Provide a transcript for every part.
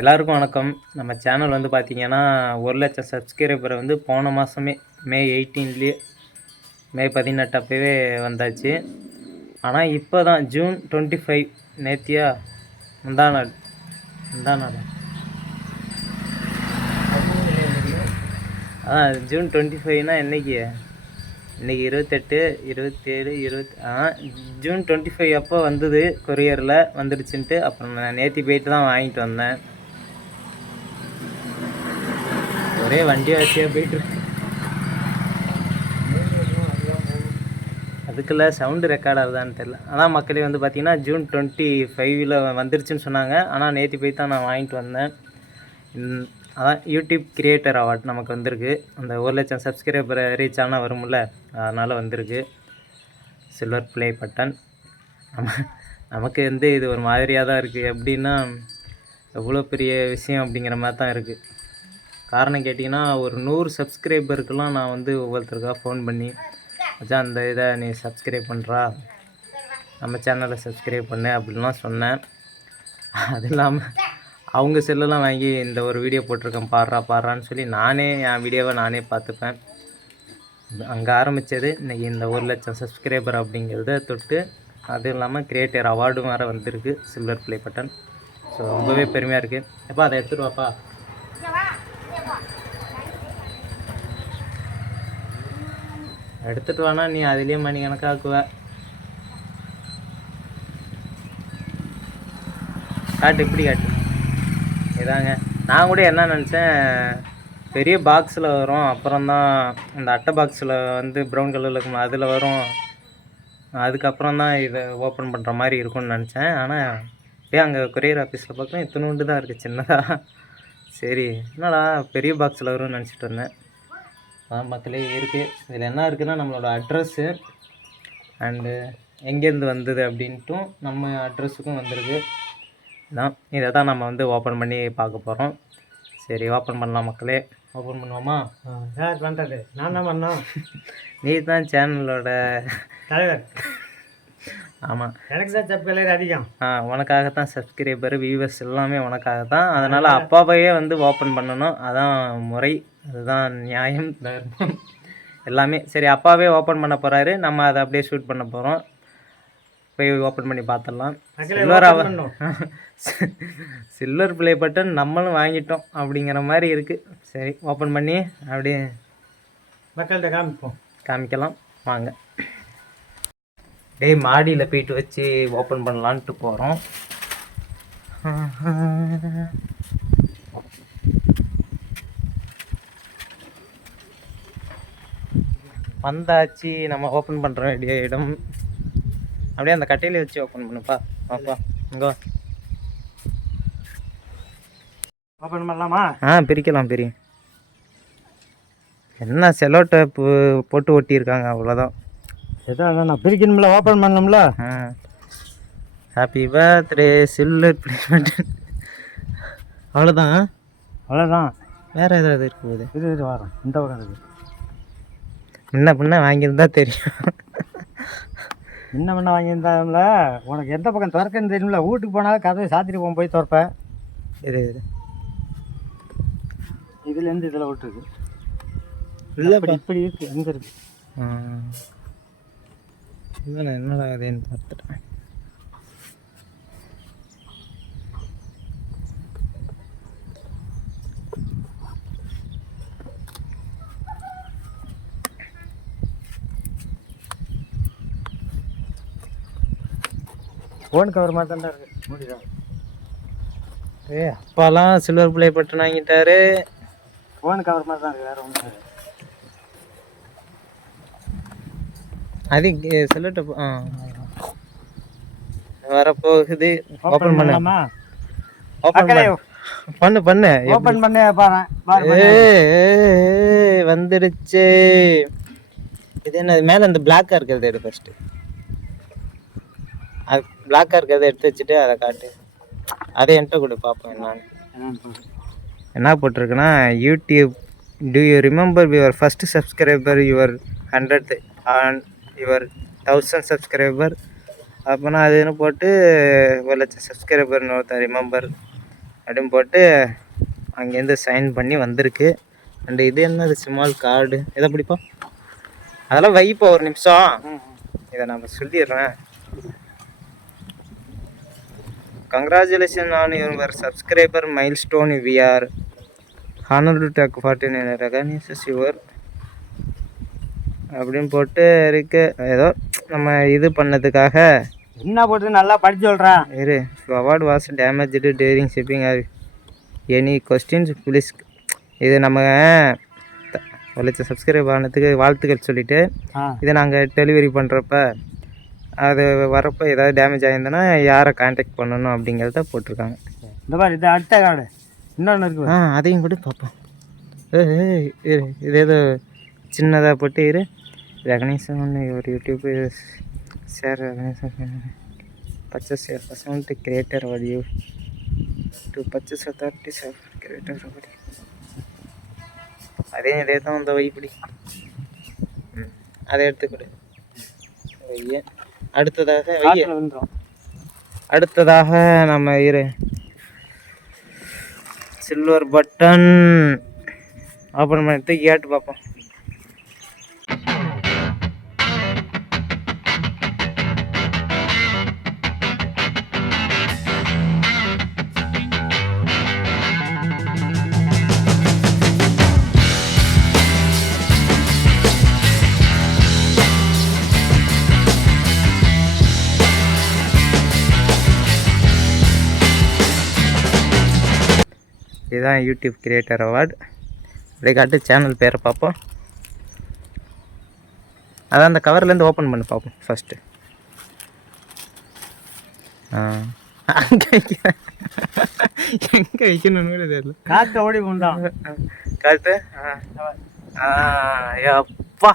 எல்லாருக்கும் வணக்கம். நம்ம சேனல் வந்து பார்த்தீங்கன்னா ஒரு லட்சம் சப்ஸ்கிரைபரை வந்து போன மாதமே மே எயிட்டீன்லேயே மே பதினெட்டு அப்போவே வந்தாச்சு. ஆனால் இப்போ தான் ஜூன் டுவெண்ட்டி ஃபைவ் நேத்தியா முந்தா நாள் முந்தா நாள்? ஆ ஜூன் டுவெண்ட்டி ஃபைவ்னா என்றைக்கு இன்னைக்கு இருபத்தெட்டு இருபத்தேழு இருபத்தி ஆ ஜூன் டுவெண்ட்டி ஃபைவ் அப்போ வந்தது கொரியரில் வந்துடுச்சுன்ட்டு அப்புறம் நான் நேற்று போயிட்டு தான் வாங்கிட்டு வந்தேன். ஒரே வண்டி வசதியாக போயிட்டுருக்கு அதுக்குள்ள சவுண்டு ரெக்கார்ட் ஆகுதான்னு தெரில அதான் மக்களே வந்து பார்த்தீங்கன்னா ஜூன் டுவெண்ட்டி ஃபைவ்ல வந்துருச்சுன்னு சொன்னாங்க. ஆனால் நேற்று போய் தான் நான் வாங்கிட்டு வந்தேன். அதான் யூடியூப் கிரியேட்டர் அவார்ட் நமக்கு வந்திருக்கு. அந்த ஒரு லட்சம் சப்ஸ்கிரைபர் ரீச் ஆனால் வரும்ல அதனால் வந்திருக்கு. சில்வர் ப்ளே பட்டன் நம்ம நமக்கு வந்து இது ஒரு மாதிரியாக தான் இருக்குது எப்படின்னா எவ்வளோ பெரிய விஷயம் அப்படிங்கிற மாதிரி தான் இருக்குது காரணம் கேட்டிங்கன்னா ஒரு நூறு சப்ஸ்கிரைபருக்கெலாம் நான் வந்து ஒவ்வொருத்தருக்காக ஃபோன் பண்ணி மச்சான் அந்த இதை நீ சப்ஸ்கிரைப் பண்ணுறா நம்ம சேனலை சப்ஸ்கிரைப் பண்ணு அப்படின்லாம் சொன்னேன். அது இல்லாமல் அவங்க செல்லெல்லாம் வாங்கி இந்த ஒரு வீடியோ போட்டிருக்கேன் பாடுறா பாடுறான்னு சொல்லி நானே என் வீடியோவை நானே பார்த்துப்பேன். அங்கே ஆரம்பித்தது இன்றைக்கி இந்த ஒரு லட்சம் சப்ஸ்கிரைபர் அப்படிங்கிறத தொட்டு அதுவும் இல்லாமல் கிரியேட்டர் அவார்டும் வேறு வந்திருக்கு சில்வர் ப்ளே பட்டன். ஸோ ரொம்பவே பெருமையாக இருக்குது எப்பா அதை எடுத்துகிட்டு வாப்பா. எடுத்துட்டு வானா நீ அதுலேயே மணி கணக்காக்குவ. காட்டு இப்படி காட்டு. இதாங்க. நான் கூட என்ன நினச்சேன் பெரிய பாக்ஸில் வரும். அப்புறம் தான் இந்த அட்டை பாக்ஸில் வந்து ப்ரௌன் கலரில் இருக்கும். அதில் வரும். அதுக்கப்புறம் தான் இதை ஓப்பன் பண்ணுற மாதிரி இருக்கும்னு நினச்சேன். ஆனால் அப்படியே அங்கே கொரியர் ஆஃபீஸில் பார்க்க இத்தினோண்டு தான் இருக்குது சின்னதாக சரி என்னடா பெரிய பாக்ஸில் வரும்னு நினச்சிட்டு இருந்தேன். மக்களே இருக்குது இதில் என்ன இருக்குன்னா நம்மளோட அட்ரஸ்ஸு அண்டு எங்கேருந்து வந்தது அப்படின்ட்டும் நம்ம அட்ரஸுக்கும் வந்திருக்கு. இதான் இதை தான் நம்ம வந்து ஓப்பன் பண்ணி பார்க்க போகிறோம் சரி ஓப்பன் பண்ணலாம் மக்களே. ஓப்பன் பண்ணுவோமா? யார் பண்ணுறது நான் தான் பண்ணோம். நீ தான் சேனலோட தலைவர். ஆமாம் எனக்கு தான் சப்ஸ்கிரைபர் அதிகம். ஆ உனக்காக தான் சப்ஸ்கிரைபர் வியூவர்ஸ் எல்லாமே உனக்காக தான் அதனால் அப்பாவையே வந்து ஓப்பன் பண்ணணும். அதான் முறை. அதுதான் நியாயம் தர்மம். எல்லாமே. சரி அப்பாவே ஓப்பன் பண்ண போகிறாரு நம்ம அதை அப்படியே ஷூட் பண்ண போகிறோம் போய் ஓப்பன் பண்ணி பார்த்துடலாம். சில்வர் அவ. சில்வர் ப்ளே பட்டன் நம்மளும் வாங்கிட்டோம் அப்படிங்கிற மாதிரி இருக்குது சரி ஓப்பன் பண்ணி அப்படியே மக்கள்கிட்ட காமிப்போம். காமிக்கலாம். வாங்க. டேய் மாடியில் போயிட்டு வச்சு ஓப்பன் பண்ணலான்ட்டு போகிறோம் வந்தாச்சு நம்ம ஓப்பன் பண்ணுற வேண்டிய இடம். அப்படியே அந்த கட்டையில வச்சு ஓப்பன் பண்ணுப்பா. பாப்பா இங்கோ. ஓப்பன் பண்ணலாமா? ஆ பிரிக்கலாம் பிரியும் என்ன செலோ டேப்பு போட்டு ஒட்டியிருக்காங்க அவ்வளோதான் எதோ நான் பிரிக்கணும்ல ஓப்பன் பண்ணணும்ல. ஹாப்பி பர்த்டே சில்வர் பிளேமெண்ட் அவ்வளோதான் அவ்வளோதான் வேறு ஏதாவது இருக்கு போகுது? இது இது வரும். இந்த பக்கம் இருக்கு. முன்ன பின்ன வாங்கியிருந்தா தெரியும். என்ன பண்ண வாங்கியிருந்தாம்ல உனக்கு எந்த பக்கம் திறக்குன்னு தெரியும்ல? வீட்டுக்கு போனாலும் கதவை சாத்திட்டு போகும் போய் திறப்ப. இது இது இதுலேருந்து இதில் விட்டுருக்கு. இல்லை இப்படி இப்படி இருக்கு எங்கே இருக்கு. இல்லை என்னடா அதேன்னு பார்த்துட்டேன். ஃபோன் கவர் மாதிரி தான் இருக்கு. முடிதான் ஏ அப்பாலாம் சில்வர் பிளே பட்டன் வாங்கிட்டாரு. ஃபோன் கவர் மாதிரி தான் இருக்கு. வேற ஒன்றும் அது சில்வர் டப் ஆ. வரப்போகுது. பண்ண. பண்ணலாமா? மக்களே, பண்ணு. பண்ணு ஓப்பன் பண்ணி பாரு ஏய், வந்துடுச்சு. இது என்ன மேலே அந்த பிளாக்காக இருக்கிறத எடு ஃபஸ்ட்டு அது பிளாக்காக இருக்கிறத எடுத்து வச்சுட்டு அதை காட்டு. அதை என்கிட்ட கொடு பார்ப்போம் என்னன்னு என்ன போட்டிருக்குன்னா YouTube to you remember your first subscriber your hundred your thousand subscriber அப்போனா அதுன்னு போட்டு ஒரு லட்சம் சப்ஸ்கிரைபர்னு ஒருத்தன் ரிமெம்பர் அப்படின்னு போட்டு அங்கேருந்து சைன் பண்ணி வந்திருக்கு. அண்ட் இது என்னது ஸ்மால் கார்டு எதை பிடிப்போம். அதெல்லாம் வைப்பா ஒரு நிமிஷம். இதை நம்ம சொல்லிடுறேன். Congratulation on your subscriber milestone we are honour to take forty nine recognises your அப்படின்னு போட்டு இருக்கு. ஏதோ நம்ம இது பண்ணதுக்காக. என்ன போட்டு நல்லா படிச்சு சொல்கிறேன் இரு award was damaged during shipping or any questions please இது நம்ம ஒரு லட்சம் சப்ஸ்கிரைப் ஆனதுக்கு வாழ்த்துக்கள் சொல்லிவிட்டு இதை நாங்கள் டெலிவரி பண்ணுறப்ப அது வரப்போ ஏதாவது டேமேஜ் ஆயிருந்ததுன்னா யாரை காண்டாக்ட் பண்ணணும் அப்படிங்கிறத போட்டிருக்காங்க. இந்த மாதிரி இது அடுத்த கார்டு இன்னொன்று இருக்கு ஆ அதையும் கூட பார்ப்போம். இரு இது ஏதோ சின்னதாக போட்டு இரு. ரெகனைசன் ஒரு YouTube share recognition purchase account creator வடியூ to purchase authority share creator வடி அதே இதே தான் இந்த வைப்படி அதை எடுத்துக்கொடு. வைய. அடுத்ததாக வைய. அடுத்ததாக நம்ம இரு. சில்வர் பட்டன் ஓப்பன் பண்ணி தூக்கி கேட்டு பார்ப்போம். இதுதான் யூடியூப் கிரியேட்டர் அவார்டு அப்படியே காட்டு சேனல் பேரை பார்ப்போம். அதான் அந்த கவர்லேருந்து ஓப்பன் பண்ணி பார்ப்போம் ஃபஸ்ட்டு அங்கே வைக்கிறேன். எங்கே வைக்கணும்னு கூட தெரியல. காற்று ஓடி போண்டான் காட்டு ஆ. அப்பா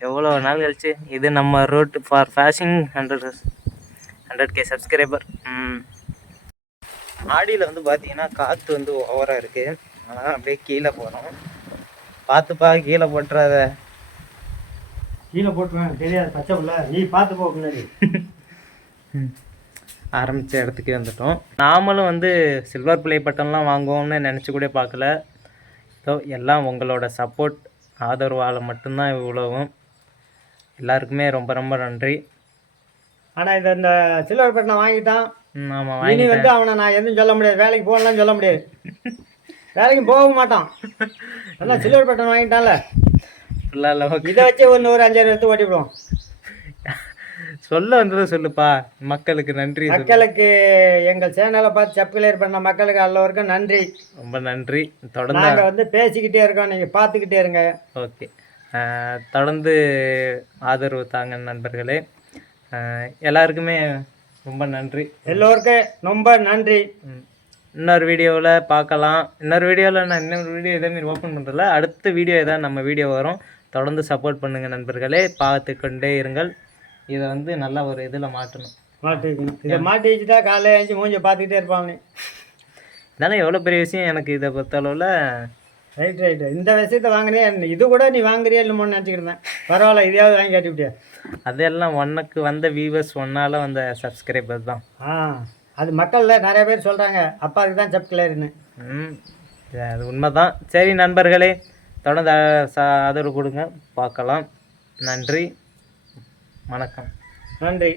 எவ்வளோ நாள் கழிச்சு? இது நம்ம road for fishing hundred hundred K subscriber ம். ஆடியில் வந்து பார்த்தீங்கன்னா காற்று வந்து ஓவராக இருக்குது ஆனால் அப்படியே கீழே போகிறோம் பார்த்துப்பா கீழே போட்டுறாத. கீழே போட்டுருவேன் தெரியாது பச்சை புள்ள. நீ பார்த்து போ முன்னாடி ஆரம்பித்த இடத்துக்கே வந்துட்டோம். நாமளும் வந்து சில்வர் பிளே பட்டன்லாம் வாங்குவோம்னு நினச்சி கூட பார்க்கல. ஸோ எல்லாம் உங்களோட சப்போர்ட் ஆதரவால் மட்டும்தான் இவ்வளவும். எல்லாருக்குமே ரொம்ப ரொம்ப நன்றி. ஆனால் இந்த இந்த சில்வர் பட்டனை வாங்கிட்டான். இனி வந்து அவனை நான் எதுவும் சொல்ல முடியாது. வேலைக்கு போகலாம் சொல்ல முடியாது. வேலைக்கு போக மாட்டான். அதான் சில்வர் பட்டன் வாங்கிட்டான்ல. இதை வச்சு ஒன்று ஒரு அஞ்சாறு எடுத்து ஓட்டி விடுவோம் சொல்ல வந்ததை சொல்லுப்பா. மக்களுக்கு நன்றி. மக்களுக்கு எங்கள் சேனலை பார்த்து சப்ஸ்கிரைப் பண்ண மக்களுக்கு எல்லோருக்கும் நன்றி. ரொம்ப நன்றி. தொடர்ந்து நாங்கள் வந்து பேசிக்கிட்டே இருக்கோம். நீங்கள் பார்த்துக்கிட்டே இருங்க. ஓகே. தொடர்ந்து ஆதரவு தாங்க நண்பர்களே. எல்லாருக்குமே ரொம்ப நன்றி. எல்லோருக்கும் ரொம்ப நன்றி. இன்னொரு வீடியோவில் பார்க்கலாம். இன்னொரு வீடியோவில் நான் இன்னொரு வீடியோ இதே மாதிரி ஓப்பன் பண்ணுறல அடுத்த வீடியோ ஏதாவது நம்ம வீடியோ வரும். தொடர்ந்து சப்போர்ட் பண்ணுங்கள் நண்பர்களே. பார்த்து கொண்டே இருங்கள். இதை வந்து நல்லா ஒரு இதில் மாட்டணும் மாட்டி வைக்கணும் இதை மாட்டி வச்சுட்டா காலையில் எழுந்து மூஞ்சி பார்த்துக்கிட்டே இருப்பாங்க இதெல்லாம் எவ்வளோ பெரிய விஷயம் எனக்கு இதை பொறுத்தளவில்? ரைட் ரைட் இந்த விஷயத்த வாங்கினே இது கூட நீ வாங்குறியா இல்லைமோன்னு நினச்சிக்கிருந்தேன் பரவாயில்ல இதையாவது வாங்கி காட்டிவிட்டியா? அதெல்லாம் ஒன்னுக்கு வந்த வியூவர்ஸ் ஒன்றால் வந்த சப்ஸ்கிரைபர் தான். ஆ அது மக்களில் நிறைய பேர் சொல்கிறாங்க அப்பாவுக்கு தான் சப்ஸ்கிரைபர்னு ம் இது அது உண்மைதான். சரி நண்பர்களே தொடர்ந்து ஆதரவு கொடுங்க. பார்க்கலாம். நன்றி. வணக்கம். நன்றி.